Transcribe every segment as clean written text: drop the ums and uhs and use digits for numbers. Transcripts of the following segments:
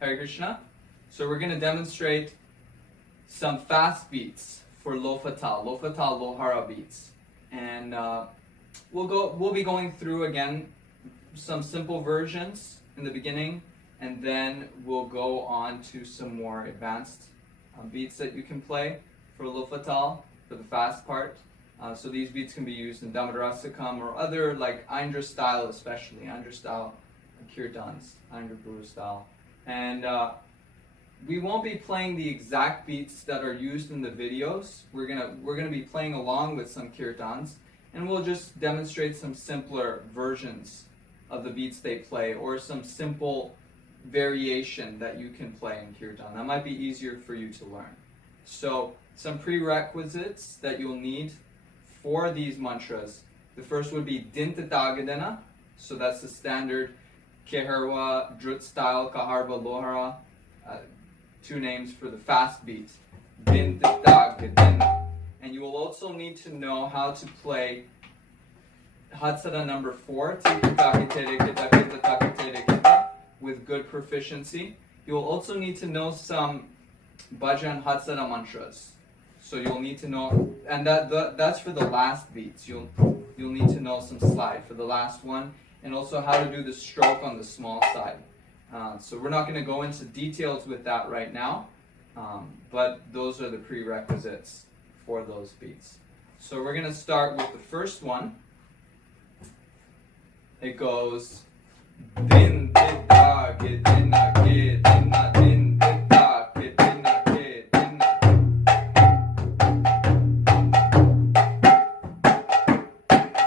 Hare Krishna. So we're going to demonstrate some fast beats for Lofa tal, Lohara beats. And we'll be going through again some simple versions in the beginning, and then we'll go on to some more advanced beats that you can play for Lofa tal, for the fast part. So these beats can be used in Damodarastakam or other, like Indra style, especially Indra style kirtans, Indra Guru style. And we won't be playing the exact beats that are used in the videos. We're gonna be playing along with some kirtans, and we'll just demonstrate some simpler versions of the beats they play, or some simple variation that you can play in kirtan. That might be easier for you to learn. So some prerequisites that you'll need for these mantras. The first would be Dhin Tagadena. So that's the standard Keharwa, Drut style, Kaharva, Lohara. Two names for the fast beat. Dhin Tagadena. And you will also need to know how to play Hatsara number 4, with good proficiency. You will also need to know some bhajan Hatsara mantras. So you'll need to know, and that's for the last beats. You'll need to know some slide for the last one, and also how to do the stroke on the small side. So we're not going to go into details with that right now, but those are the prerequisites for those beats. So we're going to start with the first one. It goes Dhin Dida Ge Dina Ge Dina Dhin Dida Ge Dina Ge Dina.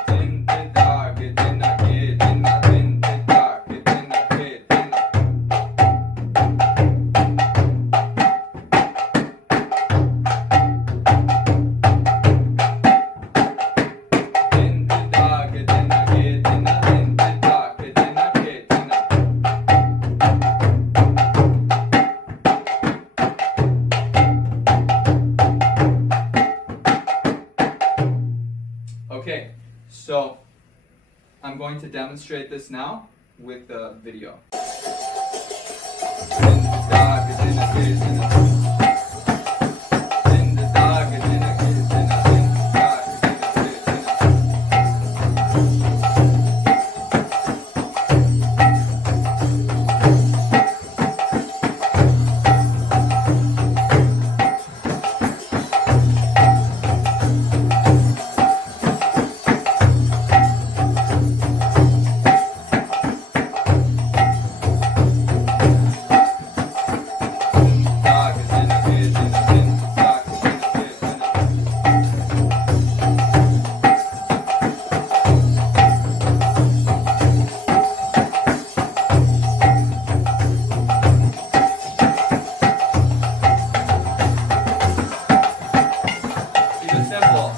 Dhin Dida Ge Dina Ge Dina Dhin Dida Ge Dina Ge Dina. Dhin Dida Ge Dina Ge Dina Dhin Dida Ge Dina Ge Dina. Okay, so I'm going to demonstrate this now with the video. Dhin Dida Ge Dina Ge Dina. Dhin Dida Ge Dina Ge Dina. Dhin Dida Ge Dina Ge Dina. Keep it simple.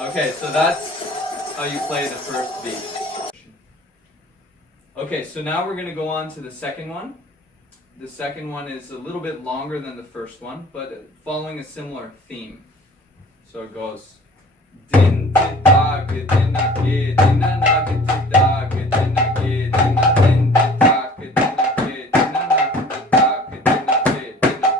Okay, so that's how you play the first beat. Okay, so now we're going to go on to the second one. The second one is a little bit longer than the first one, but following a similar theme. So it goes Dhin Dida Ge Dina Ge Dina Na Ge Dida Ge Dina Ge Dina Dhin Dida Ge Dina Ge Dina Na Ge Dida Ge Dina Ge Dina.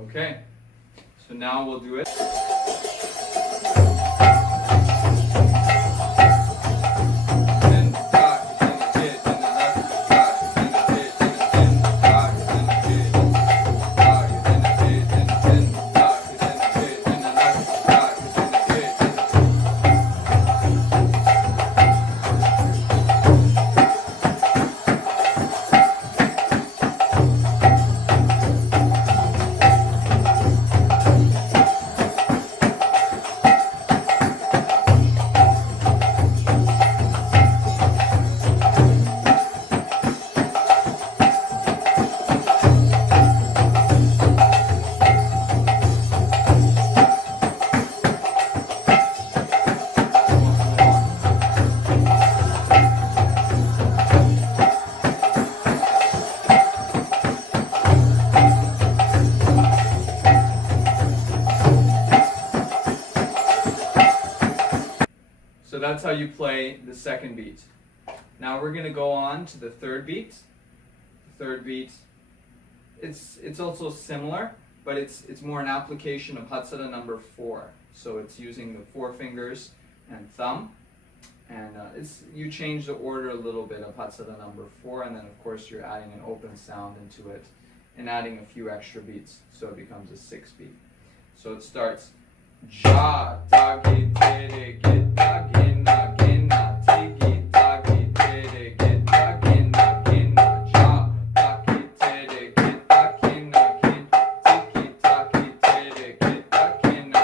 Okay, so now we'll do it. Dhin that's how you play the second beat. Now we're going to go on to the third beat. The third beat, it's also similar, but it's more an application of Hatsara number 4. So it's using the 4 fingers and thumb, and you change the order a little bit of Hatsara number 4, and then of course you're adding an open sound into it and adding a few extra beats, so it becomes a 6 beat. So it starts ja ta gi te re gi ta gi na ti gi ta gi te re gi ta gi na ja ta gi te re gi ta gi na ti gi ta gi te re gi ta gi na.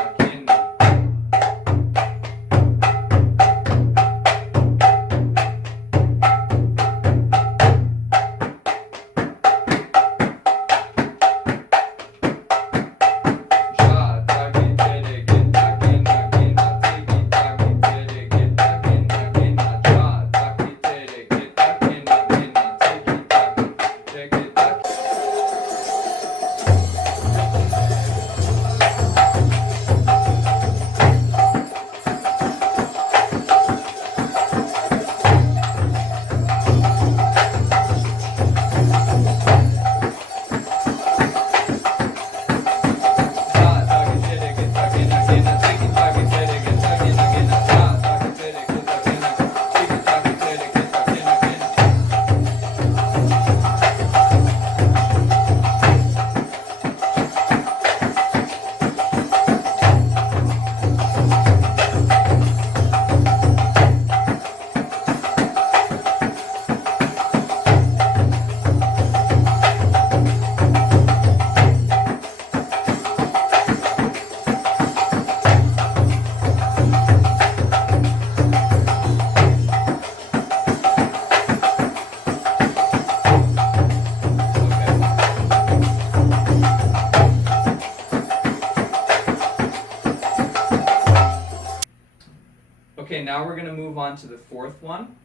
Okay, now we're going to move on to the fourth one.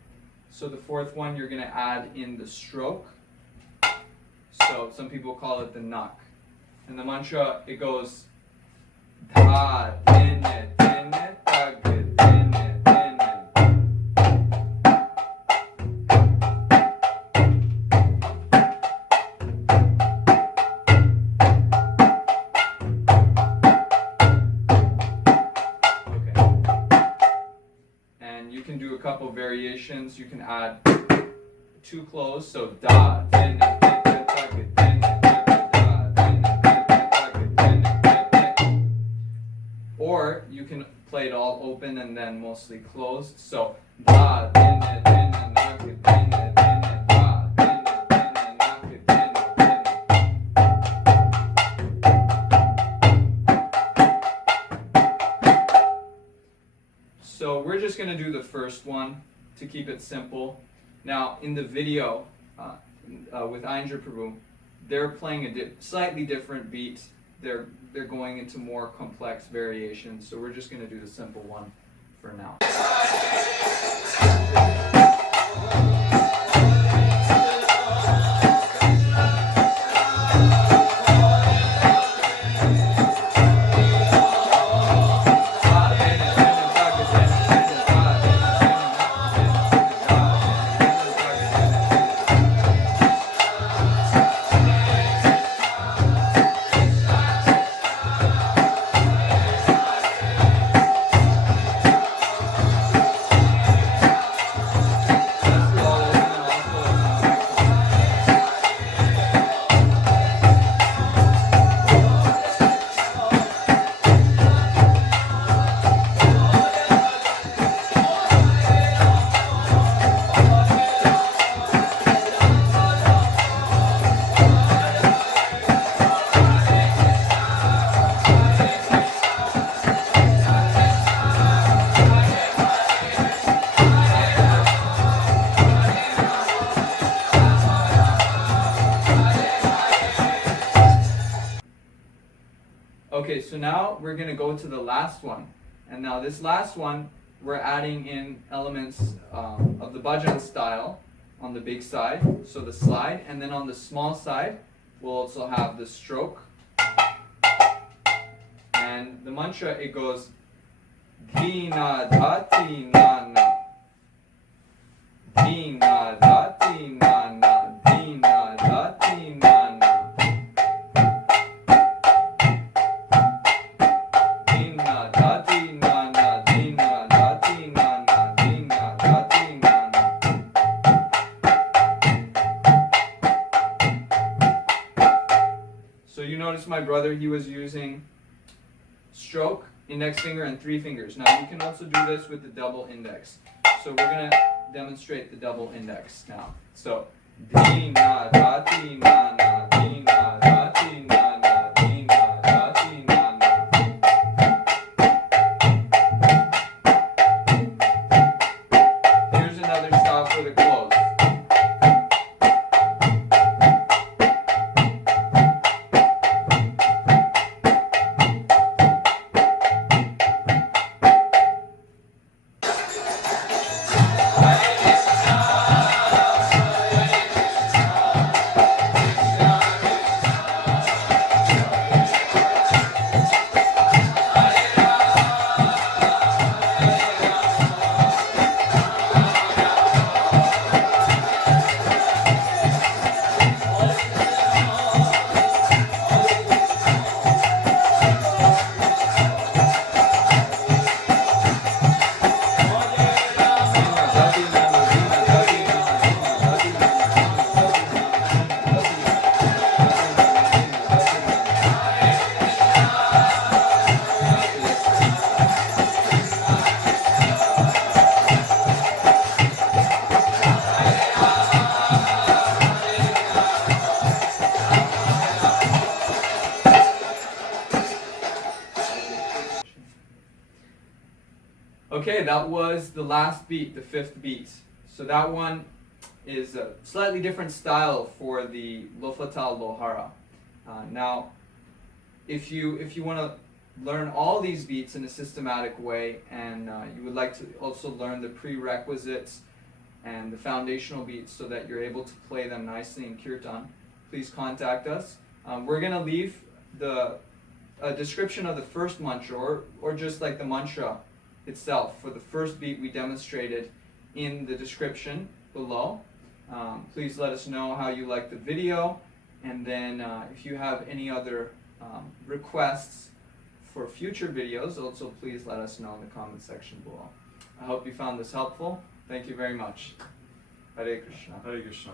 So the fourth one, you're going to add in the stroke. So some people call it the knock. And the mantra, it goes da, din, din, da, din, din, din. You can do a couple variations. You can add 2 close, so da, din, din, din, da, din, din, da, din, din, din. Or you can play it all open and then mostly closed. So da, din, din, din, da, din, din, da, din, din, da, din, din, So we're just going to do the first one to keep it simple. Now in the video with Ainjar Prabhu, they're playing a slightly different beat. They're going into more complex variations. So we're just going to do the simple one for now. Okay, so now we're going to go to the last one. And now this last one, we're adding in elements of the bhajan style on the big side, so the slide, and then on the small side, we'll also have the stroke. And the mantra, it goes Dhina dhati nana. Dhina dhati nana. Dhina dhati nana. Dhina dhati nana. Dhina dhati nana. Dhina dhati nana. So you notice my brother, he was using stroke, index finger, and 3 fingers. Now you can also do this with the double index. So we're going to demonstrate the double index now. So, Dhina dhati nana, Dhina dhati nana, Dhina dhati nana. Here's another style for the close. Okay, that was the last beat, the 5th beat. So that one is a slightly different style for the Lofa tal Lohara. Now, if you want to learn all these beats in a systematic way, and you would like to also learn the prerequisites and the foundational beats so that you're able to play them nicely in kirtan, please contact us. We're going to leave the description of the first mantra, or just like the mantra itself for the first beat we demonstrated in the description below. Please let us know how you like the video, and then if you have any other requests for future videos, also please let us know in the comment section below. I hope you found this helpful. Thank you very much. Hare Krishna. Hare Krishna.